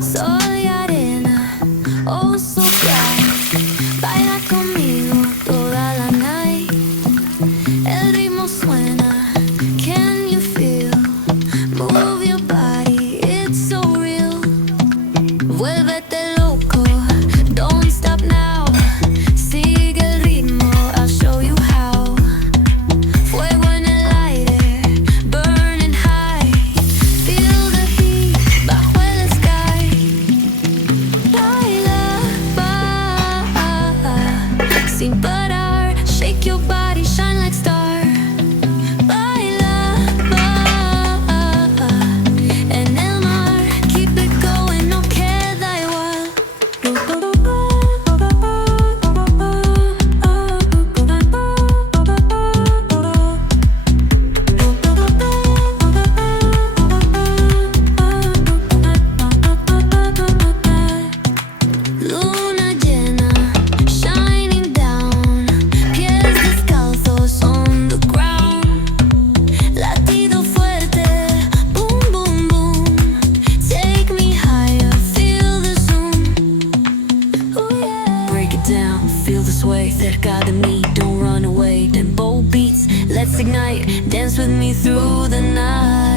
Sol y arena, oh so bright. Baila conmigo toda la night. El ritmo suena, can you feel? Move your body, it's so real. Vuélvete loco, don't stop now. Sigue el ritmo, I'll show you how. Fuego en el aire, burning high. Feel the heat bajo el sky. Baila, sin parar. Shake your body, shine like star. Baila, en el mar. Keep it going, no queda igual. Luna llena, shining down. Pies descalzos on the ground. Latido fuerte, boom, boom, boom. Take me higher, feel the zoom. Oh yeah. Break it down, feel the sway. Cerca de mí, don't run away. Tempo beats, let's ignite. Dance with me through the night.